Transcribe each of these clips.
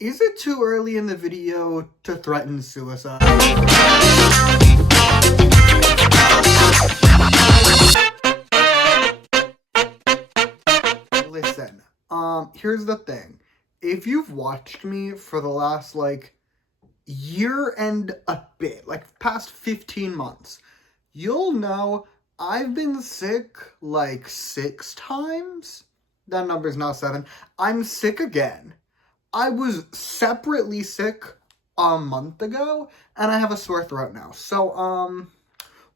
Is it too early in the video to threaten suicide? Listen, here's the thing. If you've watched me for the last, year and a bit, past 15 months, you'll know I've been sick, 6 times. That number's now 7. I'm sick again. I was separately sick a month ago, and I have a sore throat now. So,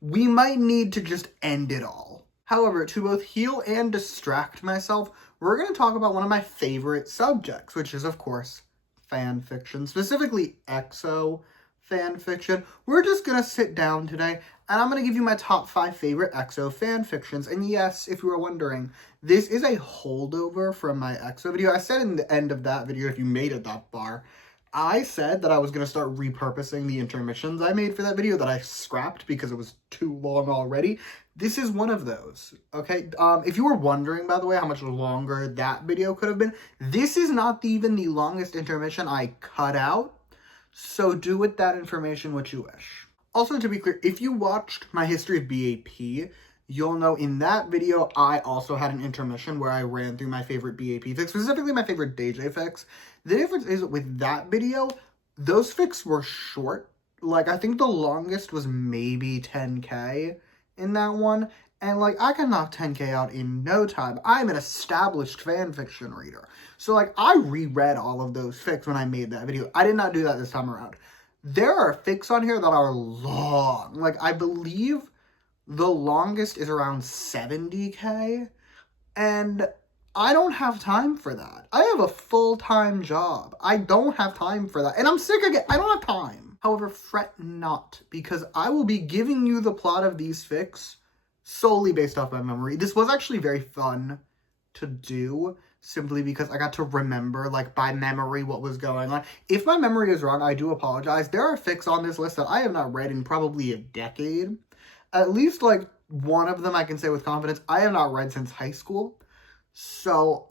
we might need to just end it all. However, to both heal and distract myself, we're going to talk about one of my favorite subjects, which is, of course, fan fiction, specifically EXO fan fiction. We're just going to sit down today, and I'm going to give you my top 5 favorite EXO fan fictions. And yes, if you were wondering, this is a holdover from my EXO video. I said in the end of that video, if you made it that far, I said that I was going to start repurposing the intermissions I made for that video that I scrapped because it was too long already. This is one of those, okay? If you were wondering, by the way, how much longer that video could have been, this is not even the longest intermission I cut out, so do with that information what you wish. Also, to be clear, if you watched my history of BAP, you'll know in that video, I also had an intermission where I ran through my favorite BAP fics, specifically my favorite DJ fics. The difference is with that video, those fics were short. I think the longest was maybe 10K in that one. And, I can knock 10K out in no time. I'm an established fanfiction reader. So, I reread all of those fics when I made that video. I did not do that this time around. There are fics on here that are long. I believe the longest is around 70K. And I don't have time for that. I have a full-time job. I don't have time for that. And I'm sick again. I don't have time. However, fret not, because I will be giving you the plot of these fics solely based off my memory. This was actually very fun to do, simply because I got to remember, by memory, what was going on. If my memory is wrong, I do apologize. There are fics on this list that I have not read in probably a decade. At least, one of them I can say with confidence, I have not read since high school. So,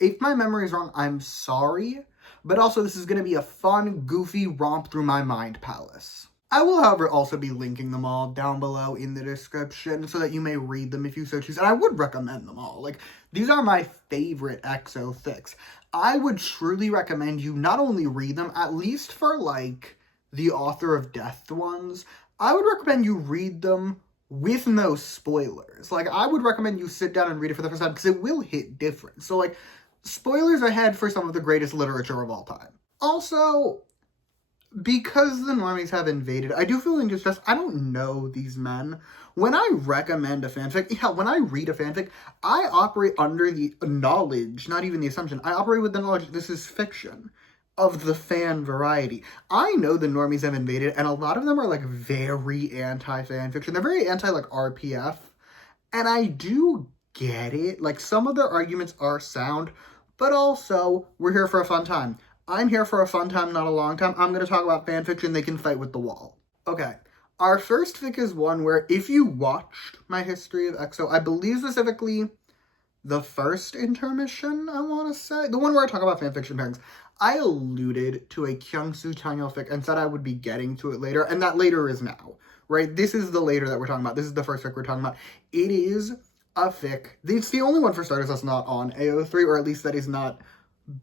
if my memory is wrong, I'm sorry. But also, this is going to be a fun, goofy romp through my mind palace. I will, however, also be linking them all down below in the description so that you may read them if you so choose. And I would recommend them all. These are my favorite EXO fics. I would truly recommend you not only read them, at least for, the Author of Death ones. I would recommend you read them with no spoilers. I would recommend you sit down and read it for the first time because it will hit different. So, spoilers ahead for some of the greatest literature of all time. Also, because the normies have invaded, I do feel distressed. I don't know these men. When I recommend a fanfic, when I read a fanfic, I operate under the knowledge, not even the assumption, I operate with the knowledge this is fiction of the fan variety. I know the normies have invaded, and a lot of them are, very anti-fanfiction. They're very anti-RPF, and I do get it. Some of their arguments are sound, but also, we're here for a fun time. I'm here for a fun time, not a long time. I'm going to talk about fanfiction. They can fight with the wall. Okay. Our first fic is one where, if you watched my history of EXO, I believe specifically the first intermission, I want to say. The one where I talk about fanfiction pairings. I alluded to a Kyungsoo Chanyeol fic and said I would be getting to it later, and that later is now, right? This is the later that we're talking about. This is the first fic we're talking about. It is a fic. It's the only one, for starters, that's not on AO3, or at least that is not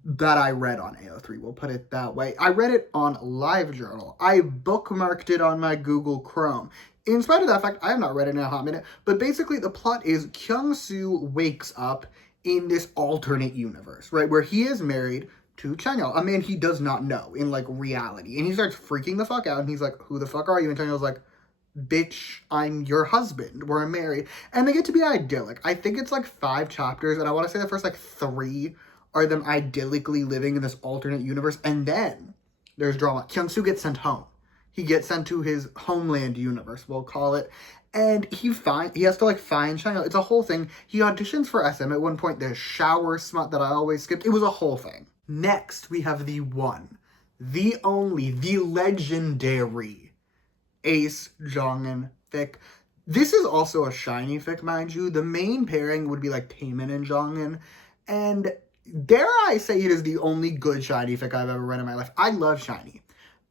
that I read on AO3, we'll put it that way. I read it on LiveJournal. I bookmarked it on my Google Chrome. In spite of that fact, I have not read it in a hot minute, but basically the plot is Kyungsoo wakes up in this alternate universe, right, where he is married to Chanyeol, a man he does not know in, reality, and he starts freaking the fuck out, and he's like, who the fuck are you? And Chanyeol's like, bitch, I'm your husband, we're married, and they get to be idyllic. I think it's, 5 chapters, and I want to say the first, 3 are them idyllically living in this alternate universe, and then there's drama. Kyungsoo gets sent home. He gets sent to his homeland universe, we'll call it, and he has to, find Chanyeol. It's a whole thing. He auditions for SM at one point. There's shower smut that I always skipped. It was a whole thing. Next, we have the one, the only, the legendary Ace Jongin fic. This is also a shiny fic, mind you. The main pairing would be, Taemin and Jongin, and dare I say it is the only good shiny fic I've ever read in my life. I love shiny.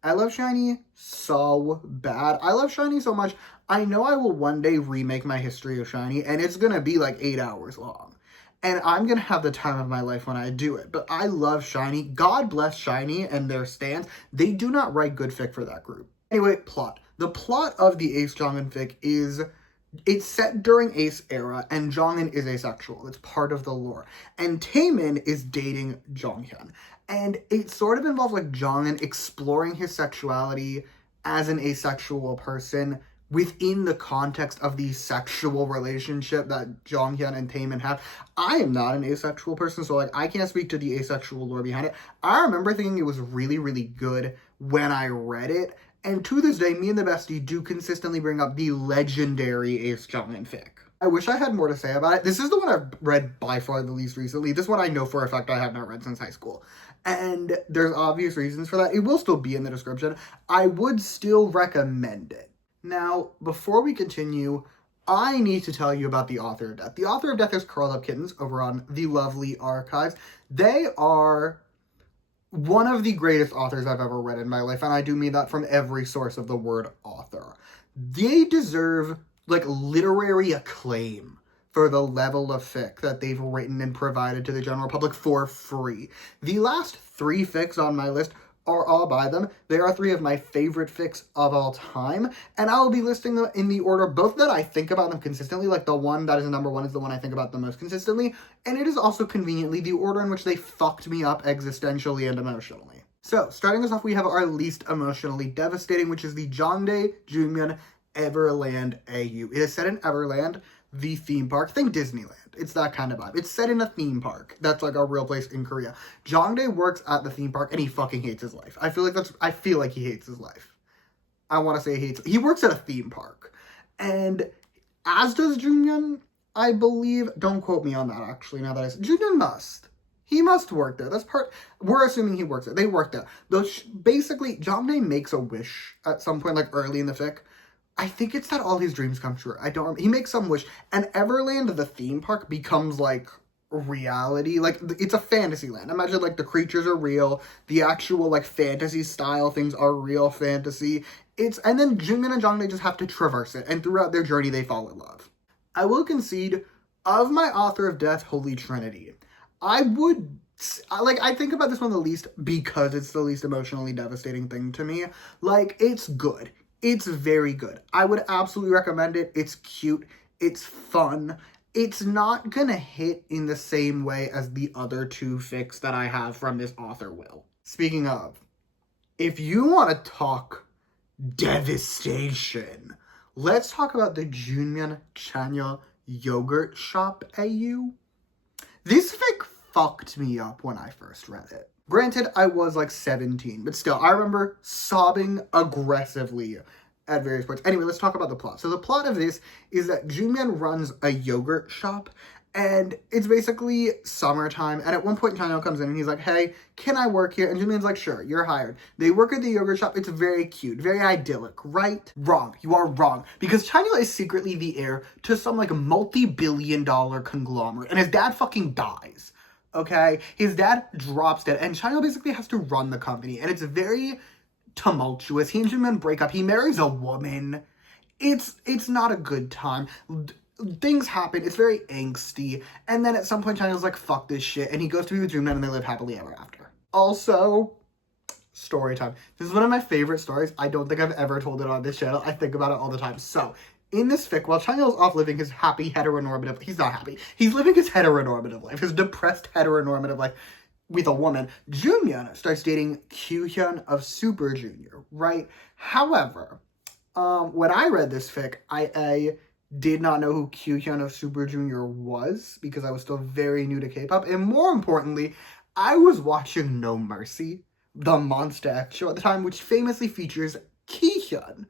I love shiny so bad. I love shiny so much. I know I will one day remake my history of shiny, and it's gonna be like 8 hours long. And I'm gonna have the time of my life when I do it. But I love shiny. God bless shiny and their stands. They do not write good fic for that group. Anyway, plot. The plot of the Ace Jongin fic is, it's set during Ace era, and Jongin is asexual. It's part of the lore. And Taemin is dating Jonghyun. And it sort of involves like Jongin exploring his sexuality as an asexual person within the context of the sexual relationship that Jonghyun and Taemin have. I am not an asexual person, so like I can't speak to the asexual lore behind it. I remember thinking it was really, really good when I read it. And to this day, me and the bestie do consistently bring up the legendary Ace Jongin fic. I wish I had more to say about it. This is the one I've read by far the least recently. This one I know for a fact I have not read since high school. And there's obvious reasons for that. It will still be in the description. I would still recommend it. Now, before we continue, I need to tell you about the author of Death. The author of Death is Curled Up Kittens over on the lovely archives. They are one of the greatest authors I've ever read in my life, and I do mean that from every source of the word author. They deserve, like, literary acclaim for the level of fic that they've written and provided to the general public for free. The last 3 fics on my list are all by them. They are 3 of my favorite fics of all time, and I will be listing them in the order both that I think about them consistently, like the one that is number 1 is the one I think about the most consistently, and it is also conveniently the order in which they fucked me up existentially and emotionally. So, starting us off, we have our least emotionally devastating, which is the Jongdae Junmyeon Everland AU. It is set in Everland, the theme park. Think Disneyland. It's that kind of vibe. It's set in a theme park. That's like a real place in Korea. Jongdae works at the theme park and he fucking hates his life. I feel like he hates his life. I want to say he works at a theme park. And as does Junmyeon, I believe. Don't quote me on that actually now that Junmyeon must. He must work there. We're assuming he works there. They work there. Basically, Jongdae makes a wish at some point, like early in the fic. I think it's that all his dreams come true. I don't remember. He makes some wish, and Everland, the theme park, becomes like reality. Like, it's a fantasy land. Imagine like the creatures are real, the actual like fantasy style things are real fantasy. And then Junmyeon and Jongdae just have to traverse it, and throughout their journey they fall in love. I will concede, of my author of Death, Holy Trinity, I think about this one the least because it's the least emotionally devastating thing to me. Like, it's good. It's very good. I would absolutely recommend it. It's cute. It's fun. It's not gonna hit in the same way as the other 2 fics that I have from this author will. Speaking of, if you want to talk devastation, let's talk about the Junmyeon Chanya Yogurt Shop AU. This fic fucked me up when I first read it. Granted, I was like 17, but still, I remember sobbing aggressively at various points. Anyway, let's talk about the plot. So the plot of this is that Junmyeon runs a yogurt shop, and it's basically summertime, and at one point Chanyeol comes in and he's like, hey, can I work here? And Junmyeon's like, sure, you're hired. They work at the yogurt shop. It's very cute, very idyllic, right? Wrong. You are wrong. Because Chanyeol is secretly the heir to some like multi-billion-dollar conglomerate, and his dad fucking dies. Okay? His dad drops dead, and Chanyeol basically has to run the company, and it's very tumultuous. He and Junmyeon break up. He marries a woman. It's not a good time. Things happen. It's very angsty. And then at some point, Chanyeol's like, fuck this shit, and he goes to be with Junmyeon, and they live happily ever after. Also, story time. This is one of my favorite stories. I don't think I've ever told it on this channel. I think about it all the time. So, in this fic, while Chanyeol's off living his happy heteronormative, he's not happy. He's living his heteronormative life, his depressed heteronormative life with a woman. Junmyeon starts dating Kyuhyun of Super Junior, right? However, when I read this fic, I did not know who Kyuhyun of Super Junior was because I was still very new to K-pop. And more importantly, I was watching No Mercy, the Monster X show at the time, which famously features Kyuhyun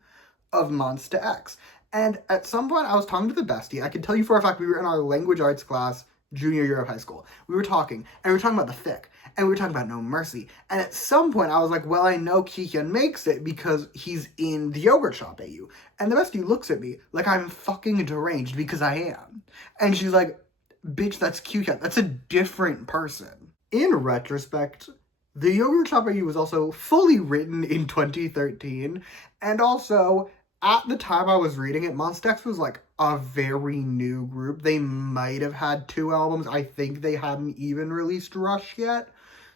of Monster X. And at some point, I was talking to the bestie. I can tell you for a fact we were in our language arts class junior year of high school. We were talking, and we were talking about the fic, and we were talking about No Mercy. And at some point, I was like, well, I know Kyuhyun makes it because he's in the yogurt shop AU. And the bestie looks at me like I'm fucking deranged because I am. And she's like, bitch, that's Kyuhyun. That's a different person. In retrospect, the Yogurt Shop AU was also fully written in 2013, and also, at the time I was reading it, Monsta X was like a very new group. They might have had 2 albums. I think they hadn't even released Rush yet.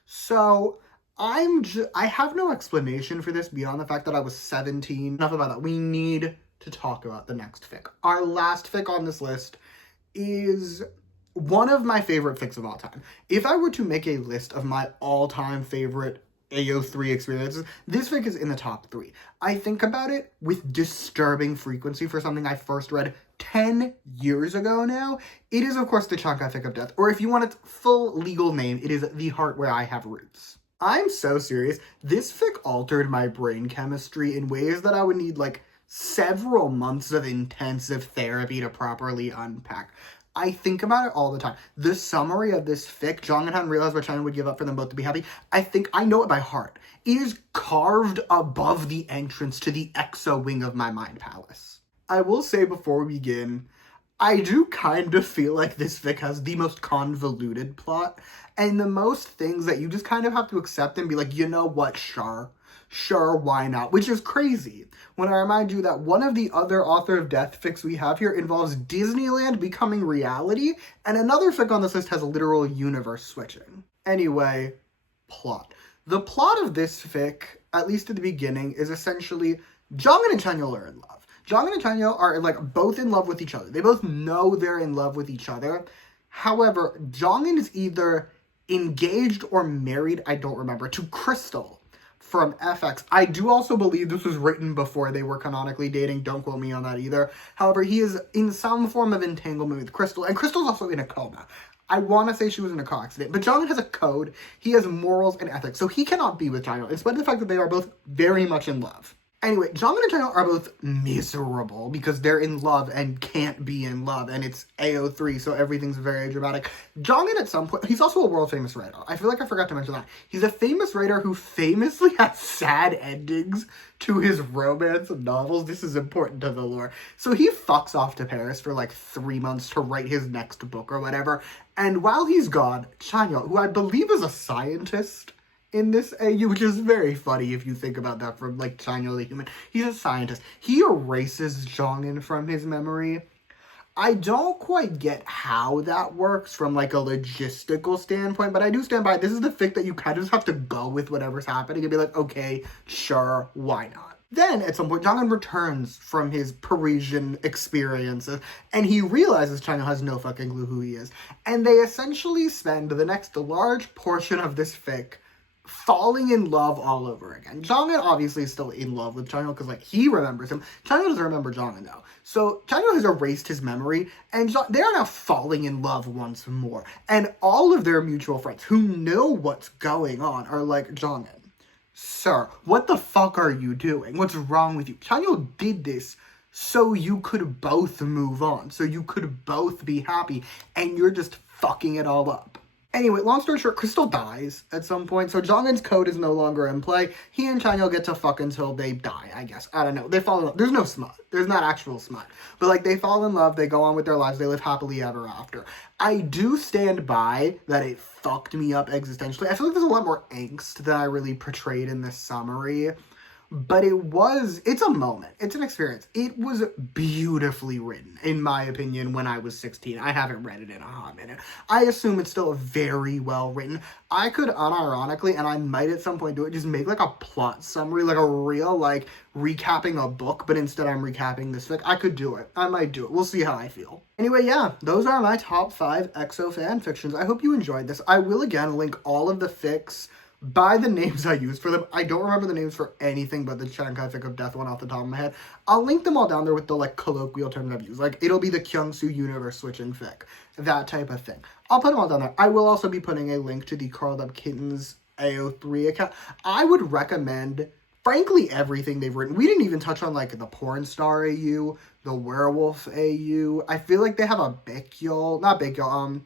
So I have no explanation for this beyond the fact that I was 17. Enough about that. We need to talk about the next fic. Our last fic on this list is one of my favorite fics of all time. If I were to make a list of my all-time favorite AO3 experiences, this fic is in the top 3. I think about it with disturbing frequency for something I first read 10 years ago now. It is, of course, the Chankai fic of death, or if you want its full legal name, it is The Heart Where I Have Roots. I'm so serious. This fic altered my brain chemistry in ways that I would need, like, several months of intensive therapy to properly unpack. I think about it all the time. The summary of this fic, Jongin hadn't realized what China would give up for them both to be happy. I know it by heart. It is carved above the entrance to the EXO wing of my mind palace. I will say before we begin, I do kind of feel like this fic has the most convoluted plot, and the most things that you just kind of have to accept and be like, you know what, sure, why not? Which is crazy. When I remind you that one of the other Author of Death fics we have here involves Disneyland becoming reality, and another fic on this list has literal universe switching. Anyway, plot. The plot of this fic, at least at the beginning, is essentially Jongin and Chanyeol are in love. Jongin and Chanyeol are like both in love with each other. They both know they're in love with each other. However, Jongin is either engaged or married, I don't remember, to Crystal from FX. I do also believe this was written before they were canonically dating. Don't quote me on that either. However, he is in some form of entanglement with Crystal, and Crystal's also in a coma. I want to say she was in a car accident, but Jongin has a code. He has morals and ethics, so he cannot be with Chanyeol, in spite of the fact that they are both very much in love. Anyway, Jongin and Chanyeol are both miserable because they're in love and can't be in love, and it's AO3, so everything's very dramatic. Jongin, at some point, he's also a world-famous writer. I feel like I forgot to mention that. He's a famous writer who famously has sad endings to his romance novels. This is important to the lore. So he fucks off to Paris for like 3 months to write his next book or whatever, and while he's gone, Chanyeol, who I believe is a scientist in this AU, which is very funny if you think about that from, like, Chanyeol the human. He's a scientist. He erases Jongin from his memory. I don't quite get how that works from, like, a logistical standpoint, but I do stand by it. This is the fic that you kind of just have to go with whatever's happening and be like, okay, sure, why not? Then, at some point, Jongin returns from his Parisian experiences, and he realizes Chanyeol has no fucking clue who he is. And they essentially spend the next large portion of this fic falling in love all over again. Jongin obviously is still in love with Chanyeol because, like, he remembers him. Chanyeol doesn't remember Jongin, though. So Chanyeol has erased his memory, and they are now falling in love once more. And all of their mutual friends who know what's going on are like, Jongin, sir, what the fuck are you doing? What's wrong with you? Chanyeol did this so you could both move on, so you could both be happy, and you're just fucking it all up. Anyway, long story short, Crystal dies at some point, so Jongin's code is no longer in play. He and Chanyeol get to fuck until they die, I guess. I don't know. They fall in love. There's no smut. There's not actual smut. But, like, they fall in love, they go on with their lives, they live happily ever after. I do stand by that it fucked me up existentially. I feel like there's a lot more angst than I really portrayed in this summary. But it's a moment. It's an experience. It was beautifully written, in my opinion, when I was 16. I haven't read it in a hot minute. I assume it's still very well written. I could unironically, and I might at some point do it, just make like a plot summary, like a real, like, recapping a book, but instead I'm recapping this fic. I could do it. I might do it. We'll see how I feel. Anyway, yeah, those are my top 5 EXO fanfictions. I hope you enjoyed this. I will, again, link all of the fics by the names I used for them. I don't remember the names for anything but the Chankai fic of death one off the top of my head. I'll link them all down there with the, like, colloquial terms I've used. Like, it'll be the Kyungsoo universe switching fic. That type of thing. I'll put them all down there. I will also be putting a link to the Curled Up Kittens AO3 account. I would recommend, frankly, everything they've written. We didn't even touch on, like, the Porn Star AU, the Werewolf AU. I feel like they have a Baekhyul, not Baekhyul,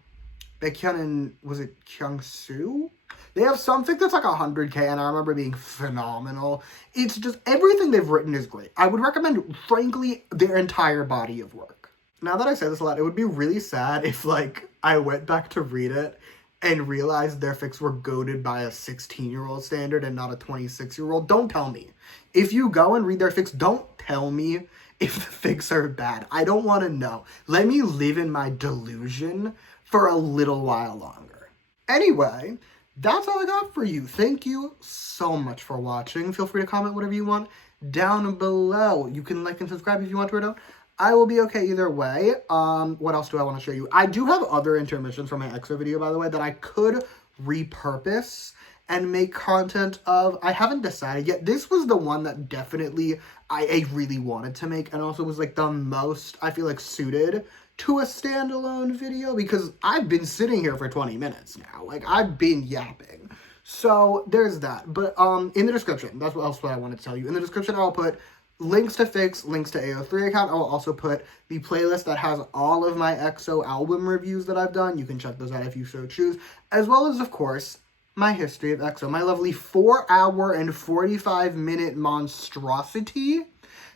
Baekhyun and, was it Kyungsoo? They have something that's like 100k, and I remember being phenomenal. It's just, everything they've written is great. I would recommend, frankly, their entire body of work. Now that I say this a lot, it would be really sad if, like, I went back to read it, and realized their fics were goated by a 16-year-old standard and not a 26-year-old, don't tell me. If you go and read their fics, don't tell me if the fics are bad. I don't want to know. Let me live in my delusion for a little while longer. Anyway, that's all I got for you. Thank you so much for watching. Feel free to comment whatever you want down below. You can like and subscribe if you want to or don't. I will be okay either way. What else do I want to show you? I do have other intermissions from my EXO video, by the way, that I could repurpose and make content of. I haven't decided yet. This was the one that definitely I really wanted to make, and also was like the most, I feel like, suited to a standalone video, because I've been sitting here for 20 minutes now. Like, I've been yapping. So there's that. But in the description, that's what else I wanted to tell you. In the description, I'll put links to fics, links to AO3 account. I will also put the playlist that has all of my EXO album reviews that I've done. You can check those out if you so choose. As well as, of course, my history of EXO. My lovely 4-hour and 45-minute monstrosity.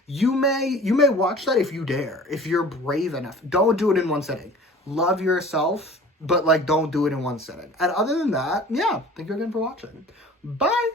You may watch that if you dare, if you're brave enough. Don't do it in one sitting. Love yourself, but, like, don't do it in one sitting. And other than that, yeah, thank you again for watching. Bye!